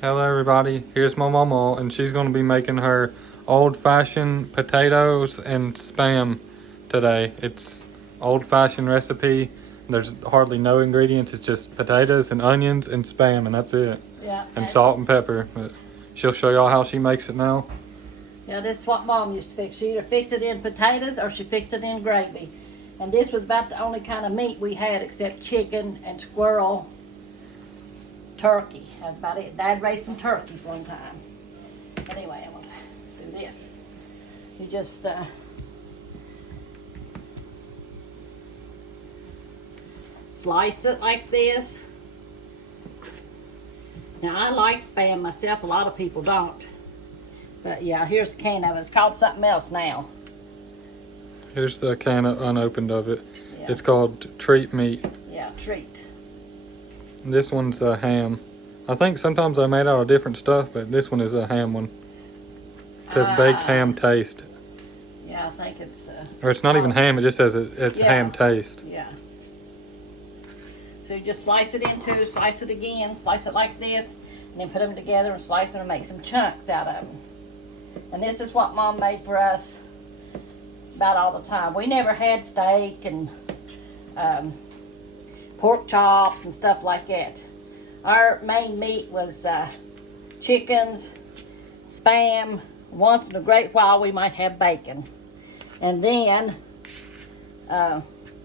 Hello everybody, here's my mama and she's going to be making her old-fashioned potatoes and spam today. It's old-fashioned recipe. There's hardly no ingredients, it's just potatoes and onions and spam and that's it. Yeah. And salt and pepper. But she'll show y'all how she makes it now. Yeah, this is what Mom used to fix. She either fixed it in potatoes or she fixed it in gravy. And this was about the only kind of meat we had except chicken and squirrel, turkey. That's about it. Dad raised some turkeys one time. Anyway, I'm going to do this. You just slice it like this. Now, I like spam myself. A lot of people don't. But yeah, here's a can of it. It's called something else now. Here's the can unopened of it. Yeah. It's called treat meat. Yeah, treat. This one's a ham. I think sometimes they're made out of different stuff, but this one is a ham one. It says baked ham taste. Yeah, I think it's... Or it's not even ham, it just says it's ham taste. Yeah. So you just slice it in two, slice it again, slice it like this, and then put them together and slice them and make some chunks out of them. And this is what Mom made for us about all the time. We never had steak and pork chops and stuff like that. Our main meat was chickens, spam. Once in a great while we might have bacon. And then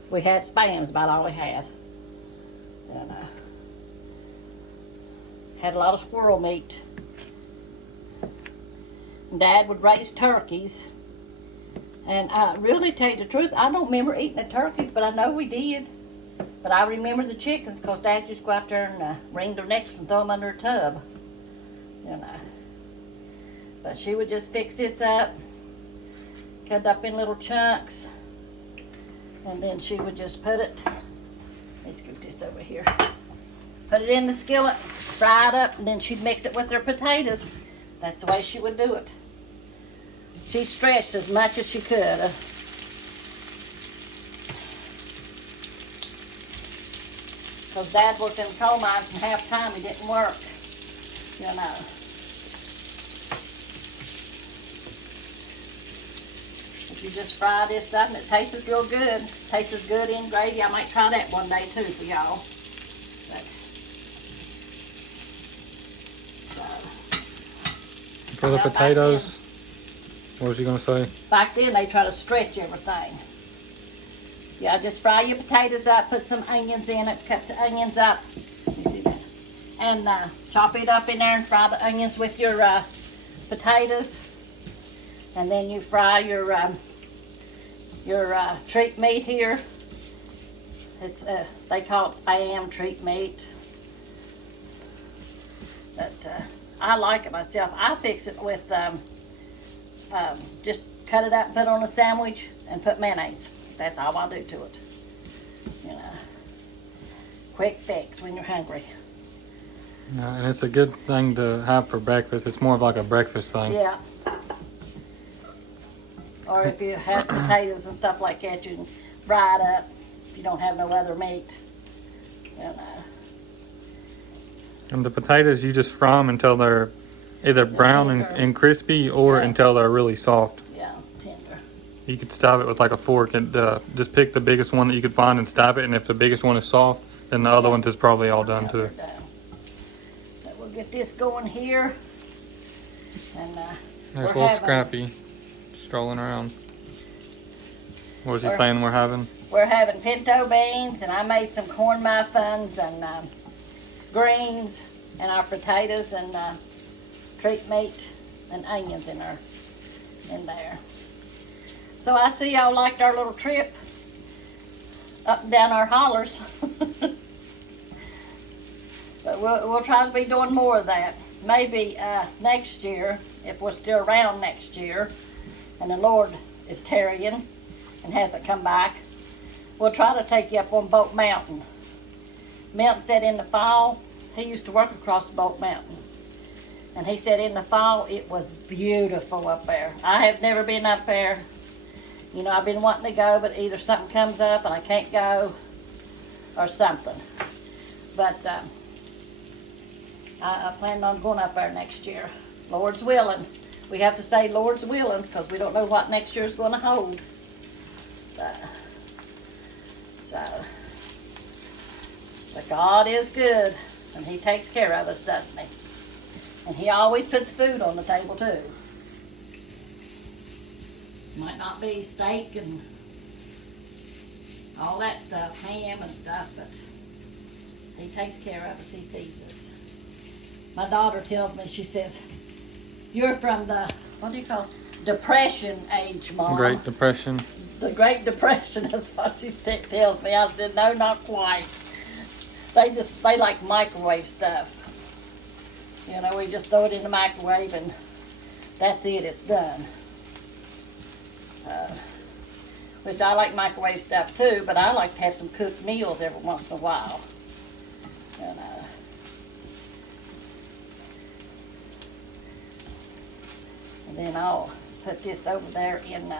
we had spams, about all we had. And had a lot of squirrel meat. Dad would raise turkeys. And really, tell you the truth, I don't remember eating the turkeys, but I know we did. But I remember the chickens because Dad used to go out there and wring their necks and throw them under a tub. You know. But she would just fix this up, cut it up in little chunks, and then she would just put it, let me scoot this over here, put it in the skillet, fry it up, and then she'd mix it with her potatoes. That's the way she would do it. She stretched as much as she could. Because Dad worked in the coal mines and half the time he didn't work, you know. If you just fry this up and it tastes real good. Tastes as good in gravy. I might try that one day too for y'all. For the potatoes, what was you going to say? Back then they try to stretch everything. Yeah, just fry your potatoes up, put some onions in it, cut the onions up. Let me see that. And chop it up in there and fry the onions with your potatoes. And then you fry your treat meat here. It's they call it spam treat meat. But I like it myself. I fix it with just cut it up and put it on a sandwich and put mayonnaise. That's all I do to it. You know, quick fix when you're hungry. Yeah, and it's a good thing to have for breakfast. It's more of like a breakfast thing. Yeah. Or if you have potatoes and stuff like that, you can fry it up if you don't have no other meat. You know. And the potatoes, you just fry them until they're either brown and crispy or until they're really soft. Yeah, tender. You could stab it with like a fork and just pick the biggest one that you could find and stab it. And if the biggest one is soft, then the other ones is probably all done too. So we'll get this going here. And there's a little Scrappy strolling around. What was he saying we're having? We're having pinto beans, and I made some corn muffins and greens, and our potatoes and treat meat and onions in there. So I see y'all liked our little trip up and down our hollers. But we'll try to be doing more of that. Maybe next year, if we're still around next year, and the Lord is tarrying and hasn't come back, we'll try to take you up on Boat Mountain. Milton said in the fall, he used to work across Boat Mountain. And he said in the fall, it was beautiful up there. I have never been up there. You know, I've been wanting to go, but either something comes up and I can't go or something. But I plan on going up there next year. Lord's willing. We have to say Lord's willing because we don't know what next year's going to hold. But God is good, and He takes care of us, doesn't He? And He always puts food on the table too. Might not be steak and all that stuff, ham and stuff, but He takes care of us. He feeds us. My daughter tells me, she says, "You're from the, what do you call it? Depression age, Mom." Great Depression. The Great Depression is what she tells me. I said, no, not quite. They like microwave stuff. You know, we just throw it in the microwave and that's it, it's done. Which I like microwave stuff too, but I like to have some cooked meals every once in a while. And, then I'll put this over there in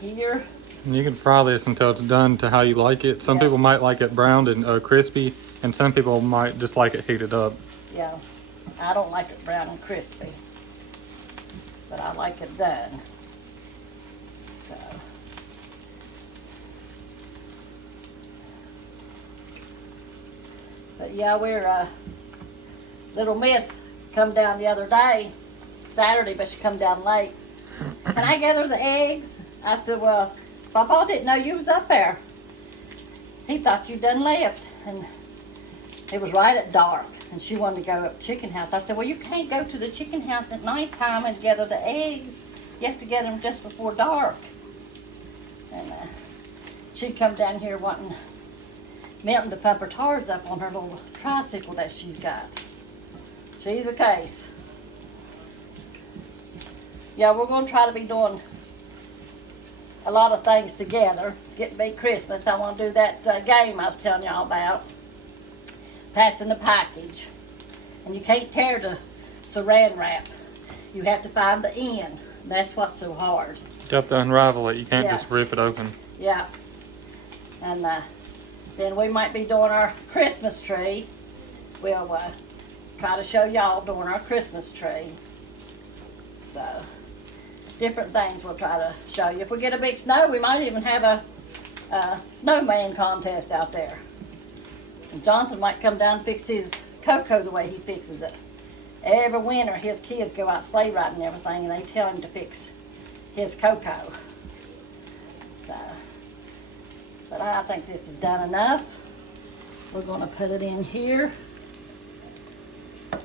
here. And you can fry this until it's done to how you like it. Some people might like it browned and crispy, and some people might just like it heated up. Yeah, I don't like it brown and crispy, but I like it done. So, but yeah, we're little miss come down the other day, Saturday, but she come down late. "Can I gather the eggs?" I said, "Well, Papa didn't know you was up there. He thought you done left." And it was right at dark, and she wanted to go up to the chicken house. I said, "Well, you can't go to the chicken house at nighttime and gather the eggs. You have to gather them just before dark." And she'd come down here wanting Milton to pump her tires up on her little tricycle that she's got. She's a case. Yeah, we're going to try to be doing a lot of things together. Getting big Christmas. I want to do that game I was telling y'all about. Passing the package. And you can't tear the saran wrap. You have to find the end. That's what's so hard. You have to unravel it. You can't just rip it open. Yeah. And then we might be doing our Christmas tree. We'll try to show y'all doing our Christmas tree. So, different things we'll try to show you. If we get a big snow, we might even have a snowman contest out there. And Jonathan might come down and fix his cocoa the way he fixes it. Every winter, his kids go out sleigh riding and everything, and they tell him to fix his cocoa. So, but I think this is done enough. We're going to put it in here. Let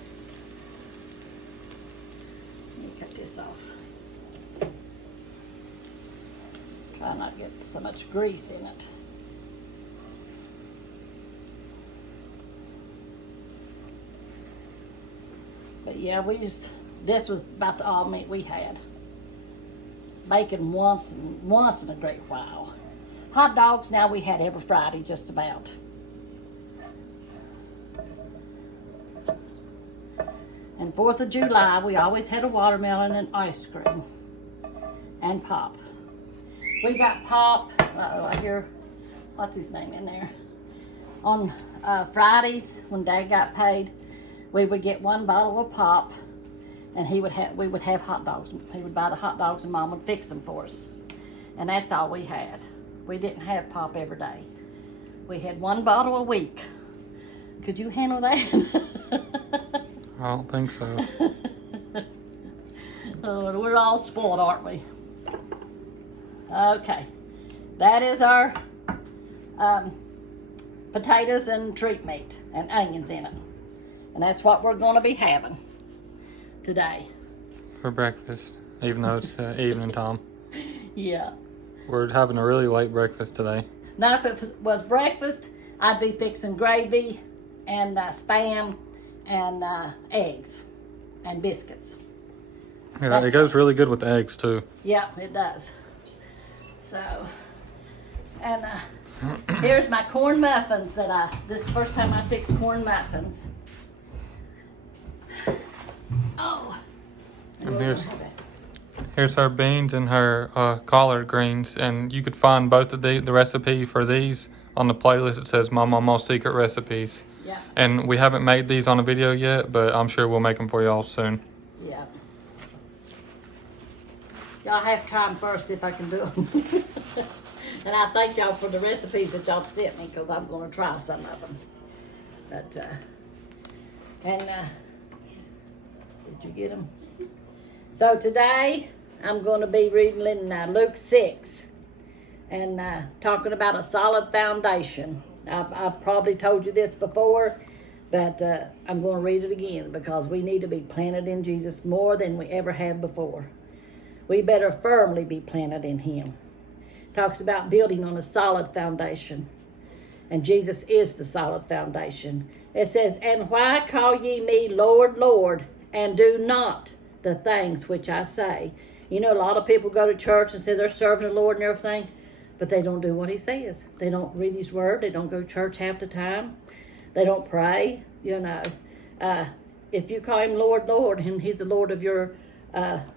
me cut this off. Try not to get so much grease in it. But yeah, this was about the all meat we had. Bacon once in a great while. Hot dogs now we had every Friday just about. And 4th of July we always had a watermelon and ice cream. And pop. We got pop, I hear, what's his name in there? On Fridays when Dad got paid, we would get 1 bottle of pop, and we would have hot dogs. He would buy the hot dogs and Mom would fix them for us. And that's all we had. We didn't have pop every day. We had 1 bottle a week. Could you handle that? I don't think so. Oh, we're all spoiled, aren't we? Okay. That is our potatoes and treat meat and onions in it. And that's what we're going to be having today. For breakfast, even though it's evening time. Yeah. We're having a really late breakfast today. Now, if it was breakfast, I'd be fixing gravy and Spam and eggs and biscuits. Yeah, That's it goes really good with the eggs too. Yeah, it does. So, and here's my corn muffins this is the first time I fixed corn muffins. Oh. And here's her beans and her collard greens, and you could find both of the recipe for these on the playlist it says My Mama's Secret Recipes. Yeah. And we haven't made these on a video yet, but I'm sure we'll make them for y'all soon. Yeah. Y'all have to try them first, see if I can do them. And I thank y'all for the recipes that y'all sent me, because I'm going to try some of them. But, did you get them? So today, I'm going to be reading in Luke 6 and talking about a solid foundation. I've probably told you this before, but I'm going to read it again, because we need to be planted in Jesus more than we ever have before. We better firmly be planted in him. Talks about building on a solid foundation. And Jesus is the solid foundation. It says, and why call ye me Lord, Lord, and do not the things which I say? You know, a lot of people go to church and say they're serving the Lord and everything, but they don't do what he says. They don't read his word. They don't go to church half the time. They don't pray, you know. If you call him Lord, Lord, and he's the Lord of your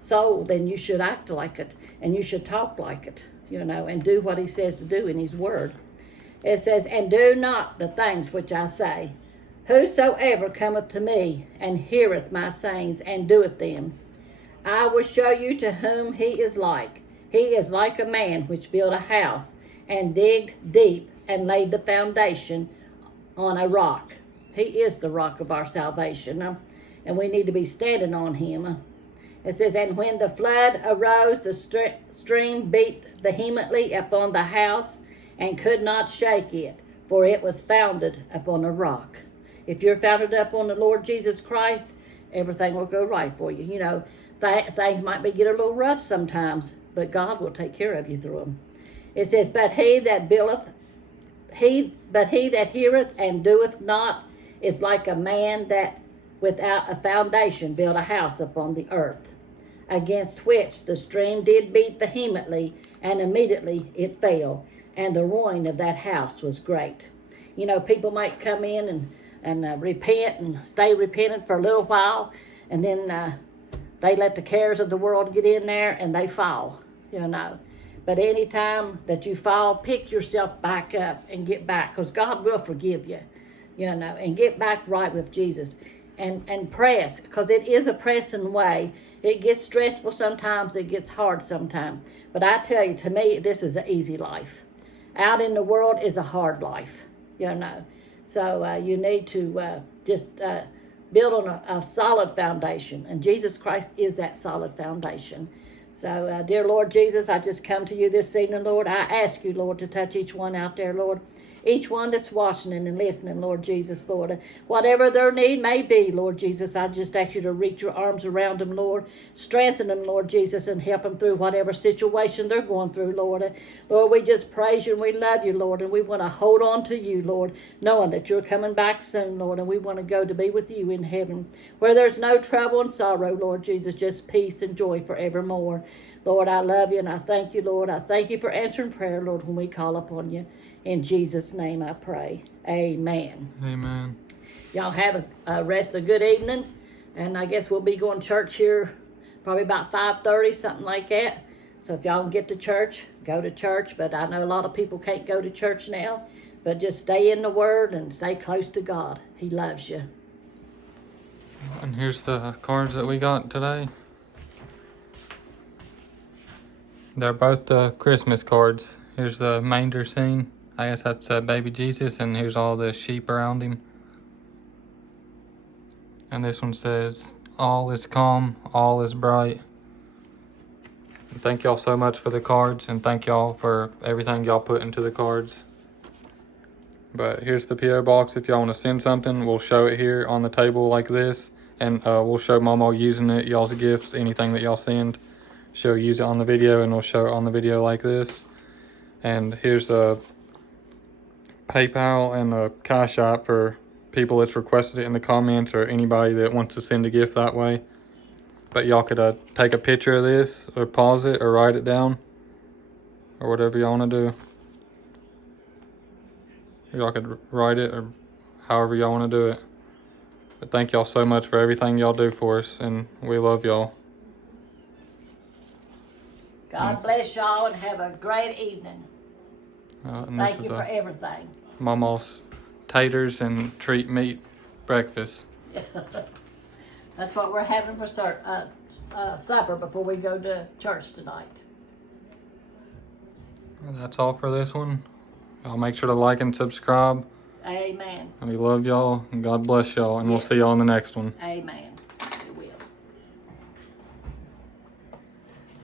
soul, then you should act like it, and you should talk like it, you know, and do what he says to do in his word. It says, and do not the things which I say. Whosoever cometh to me and heareth my sayings and doeth them, I will show you to whom he is like. He is like a man which built a house and digged deep and laid the foundation on a rock. He is the rock of our salvation, and we need to be standing on him. It says, and when the flood arose, the stream beat vehemently upon the house and could not shake it, for it was founded upon a rock. If you're founded up on the Lord Jesus Christ, everything will go right for you. You know, things might get a little rough sometimes, but God will take care of you through them. It says, but he that heareth and doeth not is like a man that without a foundation built a house upon the earth, against which the stream did beat vehemently, and immediately it fell, and the ruin of that house was great. You know, people might come in and repent and stay repentant for a little while, and then they let the cares of the world get in there and they fall, you know. But anytime that you fall, pick yourself back up and get back, because God will forgive you, you know, and get back right with Jesus. And press, because it is a pressing way. It gets stressful sometimes, it gets hard sometimes. But I tell you, to me, this is an easy life. Out in the world is a hard life, you know. So you need to just build on a solid foundation. And Jesus Christ is that solid foundation. So, dear Lord Jesus, I just come to you this evening, Lord. I ask you, Lord, to touch each one out there, Lord. Each one that's watching and listening, Lord Jesus, Lord. Whatever their need may be, Lord Jesus, I just ask you to reach your arms around them, Lord. Strengthen them, Lord Jesus, and help them through whatever situation they're going through, Lord. Lord, we just praise you and we love you, Lord, and we want to hold on to you, Lord, knowing that you're coming back soon, Lord, and we want to go to be with you in heaven, where there's no trouble and sorrow, Lord Jesus, just peace and joy forevermore. Lord, I love you and I thank you, Lord. I thank you for answering prayer, Lord, when we call upon you. In Jesus' name I pray. Amen. Amen. Y'all have a rest of a good evening. And I guess we'll be going to church here probably about 5:30, something like that. So if y'all can get to church, go to church. But I know a lot of people can't go to church now. But just stay in the Word and stay close to God. He loves you. And here's the cards that we got today. They're both the Christmas cards. Here's the manger scene. I guess that's baby Jesus, and here's all the sheep around him. And this one says, all is calm, all is bright. And thank y'all so much for the cards, and thank y'all for everything y'all put into the cards. But here's the P.O. box. If y'all want to send something, we'll show it here on the table like this, and we'll show Mama using it, y'all's gifts, anything that y'all send. She'll use it on the video, and we'll show it on the video like this. And here's a PayPal and a Cash App for people that's requested it in the comments, or anybody that wants to send a gift that way. But y'all could take a picture of this, or pause it, or write it down, or whatever y'all want to do. Y'all could write it, or however y'all want to do it. But thank y'all so much for everything y'all do for us, and we love y'all. God bless y'all and have a great evening. And Thank this you is for everything. Mama's taters and treat meat breakfast. That's what we're having for supper before we go to church tonight. That's all for this one. Y'all make sure to like and subscribe. Amen. And we love y'all and God bless y'all. And we'll see Yes. y'all in the next one. Amen.